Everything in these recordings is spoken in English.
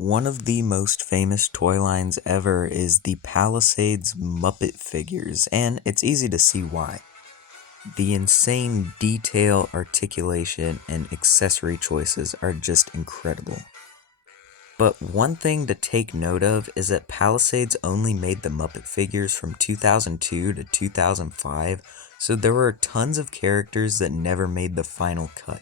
One of the most famous toy lines ever is the Palisades Muppet figures, and it's easy to see why. The insane detail, articulation, and accessory choices are just incredible. But one thing to take note of is that Palisades only made the Muppet figures from 2002 to 2005, so there were tons of characters that never made the final cut.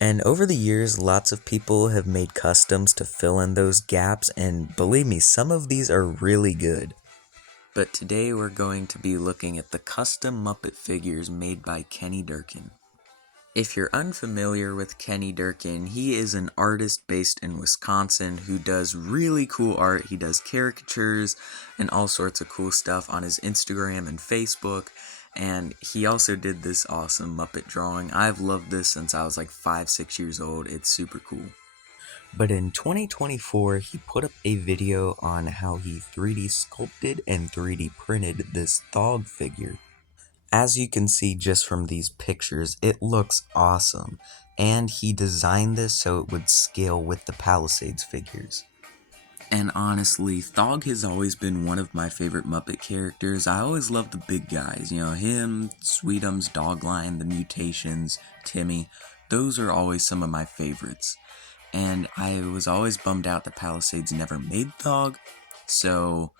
And over the years, lots of people have made customs to fill in those gaps, and believe me, some of these are really good. But today we're going to be looking at the custom Muppet figures made by Kenny Durkin. If you're unfamiliar with Kenny Durkin, he is an artist based in Wisconsin who does really cool art. He does caricatures and all sorts of cool stuff on his Instagram and Facebook. And he also did this awesome Muppet drawing. I've loved this since I was like 5-6 years old. It's super cool. But in 2024, he put up a video on how he 3D sculpted and 3D printed this Thog figure. As you can see just from these pictures, it looks awesome, and he designed this so it would scale with the Palisades figures. And honestly, Thog has always been one of my favorite Muppet characters. I always loved the big guys, him, Sweetums, Dogline, the Mutations, Timmy. Those are always some of my favorites. And I was always bummed out that Palisades never made Thog, so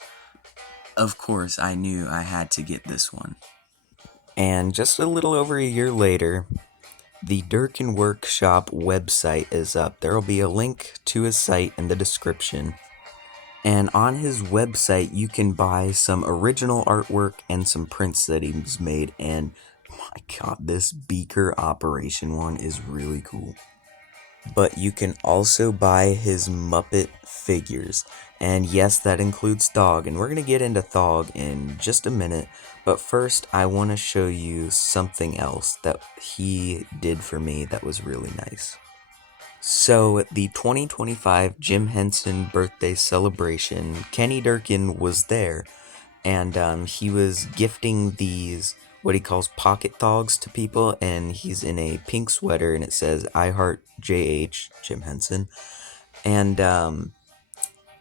of course I knew I had to get this one. And just a little over a year later, the Durkin Workshop website is up. There will be a link to his site in the description. And on his website, you can buy some original artwork and some prints that he's made. And my god, this beaker operation one is really cool. But you can also buy his Muppet figures. And yes, that includes Thog. And we're going to get into Thog in just a minute. But first, I want to show you something else that he did for me that was really nice. So, at the 2025 Jim Henson birthday celebration, Kenny Durkin was there. And he was gifting these, what he calls pocket Thogs, to people. And he's in a pink sweater and it says, I heart JH, Jim Henson. And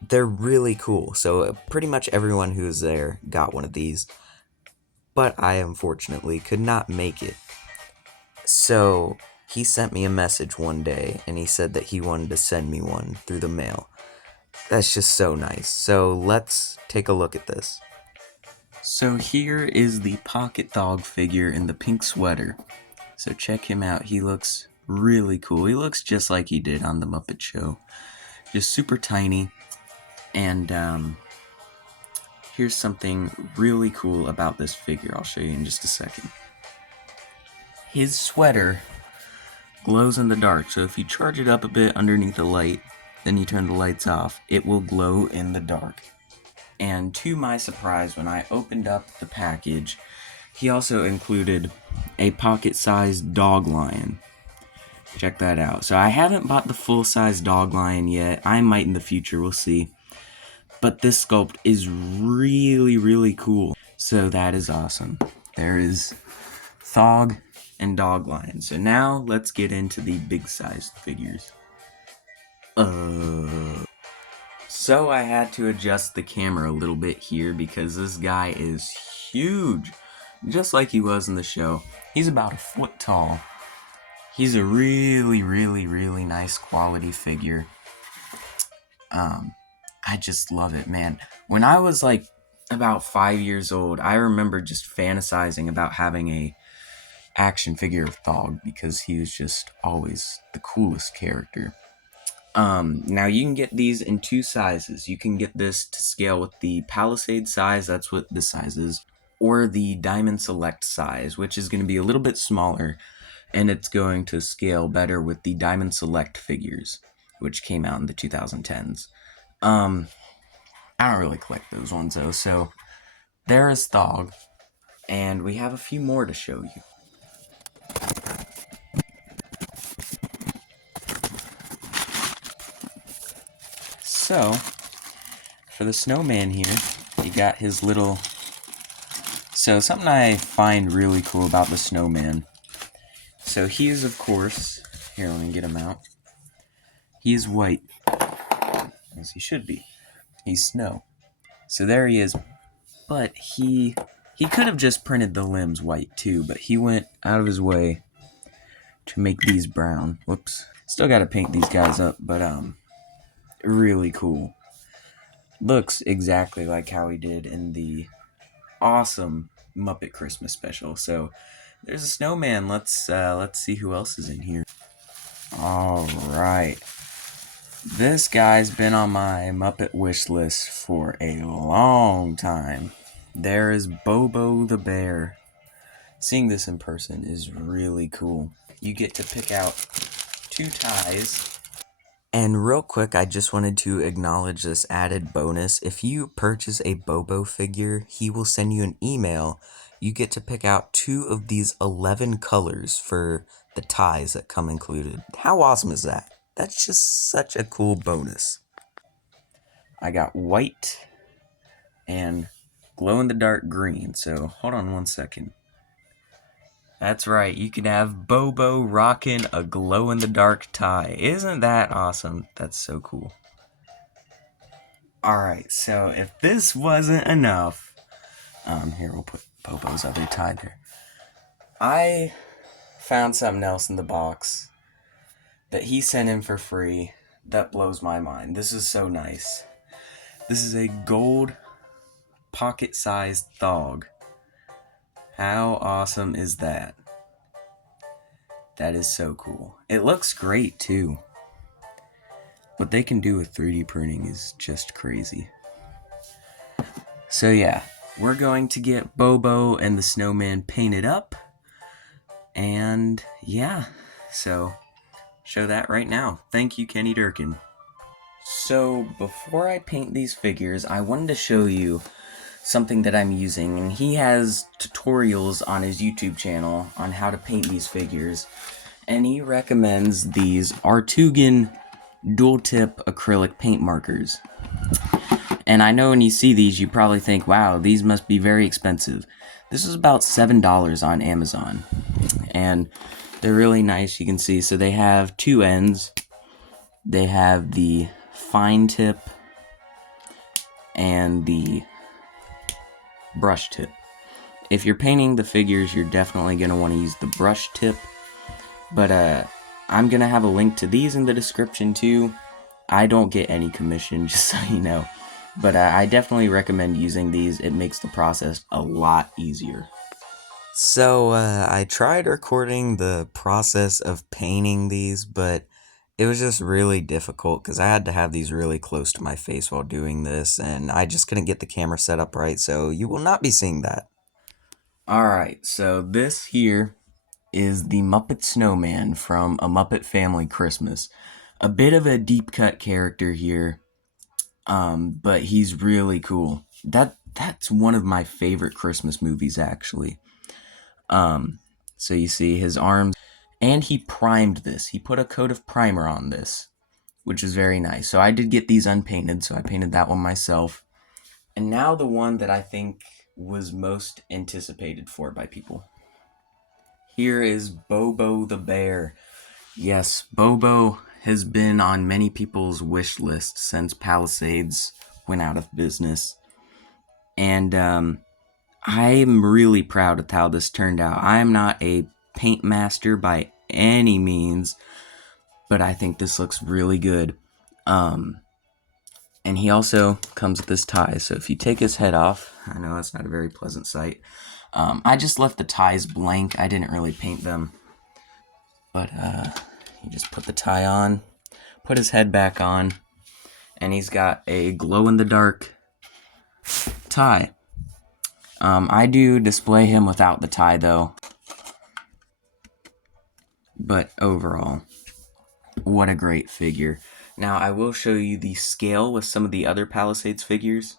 they're really cool. So, pretty much everyone who was there got one of these. But I unfortunately could not make it. So he sent me a message one day and he said that he wanted to send me one through the mail. That's just so nice. So let's take a look at this. So here is the Pocket Thog figure in the pink sweater. So check him out. He looks really cool. He looks just like he did on the Muppet Show. Just super tiny. And here's something really cool about this figure. I'll show you in just a second. His sweater glows in the dark, so if you charge it up a bit underneath the light, then you turn the lights off, it will glow in the dark. And to my surprise, when I opened up the package, he also included a pocket-sized dog lion. Check that out. So I haven't bought the full-size dog lion yet. I might in the future, we'll see. But this sculpt is really, really cool. So that is awesome. There is Thog and Dog Lion. So now let's get into the big sized figures. So I had to adjust the camera a little bit here because this guy is huge. Just like he was in the show. He's about a foot tall. He's a really, really, really nice quality figure. I just love it, man. When I was like about 5 years old, I remember just fantasizing about having a action figure of Thog because he was just always the coolest character. Now you can get these in two sizes. You can get this to scale with the Palisade size, that's what this size is, or the Diamond Select size, which is going to be a little bit smaller, and it's going to scale better with the Diamond Select figures, which came out in the 2010s. I don't really collect those ones though, so there is Thog, and we have a few more to show you. So, for the snowman here, he got his little... So, something I find really cool about the snowman. So, he is, of course... Here, let me get him out. He is white. as he should be. He's snow. So there he is. But he could have just printed the limbs white too, but he went out of his way to make these brown. Whoops. Still got to paint these guys up, but really cool. Looks exactly like how he did in the awesome Muppet Christmas special. So there's a snowman. Let's see who else is in here. All right. This guy's been on my Muppet wish list for a long time. There is Bobo the Bear. Seeing this in person is really cool. You get to pick out 2 ties. And real quick, I just wanted to acknowledge this added bonus. If you purchase a Bobo figure, he will send you an email. You get to pick out 2 of these 11 colors for the ties that come included. How awesome is that? That's just such a cool bonus. I got white and glow-in-the-dark green, so hold on one second. That's right, you can have Bobo rocking a glow-in-the-dark tie. Isn't that awesome? That's so cool. Alright, so if this wasn't enough, here we'll put Bobo's other tie there. I found something else in the box that he sent in for free that blows my mind. This is so nice. This is a gold pocket-sized thog. How awesome is that? That is so cool. It looks great too. What they can do with 3D printing is just crazy. So yeah, we're going to get Bobo and the snowman painted up. And yeah, so show that right now. Thank you, Kenny Durkin. So before I paint these figures, I wanted to show you something that I'm using, and he has tutorials on his YouTube channel on how to paint these figures, and he recommends these Artugan dual tip acrylic paint markers. And I know when you see these, you probably think, wow, these must be very expensive. This is about $7 on Amazon, and they're really nice. You can see, so they have 2 ends. They have the fine tip and the brush tip. If you're painting the figures, you're definitely going to want to use the brush tip, but I'm going to have a link to these in the description too. I don't get any commission, just so you know, but I definitely recommend using these. It makes the process a lot easier. So I tried recording the process of painting these, but it was just really difficult because I had to have these really close to my face while doing this, and I just couldn't get the camera set up right, so you will not be seeing that. Alright, so this here is the Muppet Snowman from A Muppet Family Christmas. A bit of a deep cut character here, but he's really cool. That's one of my favorite Christmas movies, actually. So you see his arms, and he primed this. He put a coat of primer on this, which is very nice. So I did get these unpainted, so I painted that one myself. And now the one that I think was most anticipated for by people. Here is Bobo the Bear. Yes, Bobo has been on many people's wish list since Palisades went out of business. And I'm really proud of how this turned out. I am not a paint master by any means, but I think this looks really good. And he also comes with this tie, so if you take his head off, I know that's not a very pleasant sight. I just left the ties blank. I didn't really paint them. But you just put the tie on, put his head back on, and he's got a glow-in-the-dark tie. I do display him without the tie, though. But overall, what a great figure. Now, I will show you the scale with some of the other Palisades figures.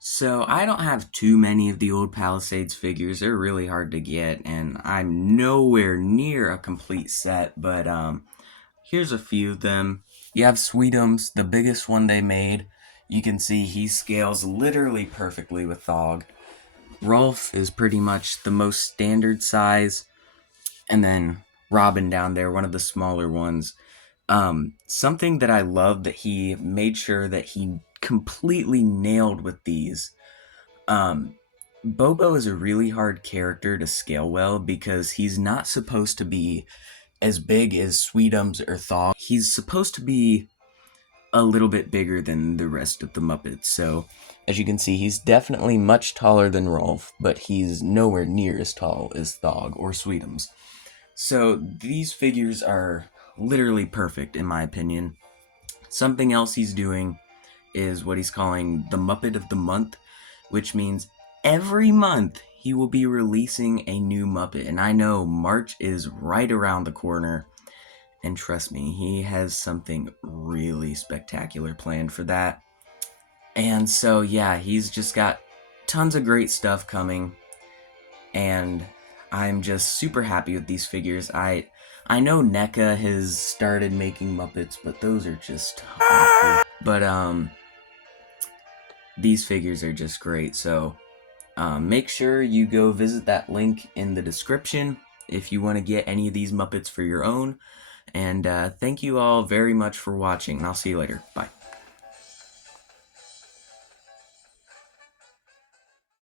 So, I don't have too many of the old Palisades figures. They're really hard to get, and I'm nowhere near a complete set, but here's a few of them. You have Sweetums, the biggest one they made. You can see he scales literally perfectly with Thog. Rolf is pretty much the most standard size, and then Robin down there, one of the smaller ones. Something that I love that he made sure that he completely nailed with these. Um, Bobo is a really hard character to scale well because he's not supposed to be as big as Sweetums or Thaw. He's supposed to be a little bit bigger than the rest of the Muppets. So, as you can see, he's definitely much taller than Rolf, but he's nowhere near as tall as Thog or Sweetums. So, these figures are literally perfect, in my opinion. Something else he's doing is what he's calling the Muppet of the Month, which means every month he will be releasing a new Muppet. And I know March is right around the corner, and trust me, he has something really spectacular planned for that. And so, yeah, he's just got tons of great stuff coming, and I'm just super happy with these figures. I know NECA has started making Muppets, but those are just awful. But these figures are just great. So make sure you go visit that link in the description if you want to get any of these Muppets for your own. And thank you all very much for watching, and I'll see you later. Bye.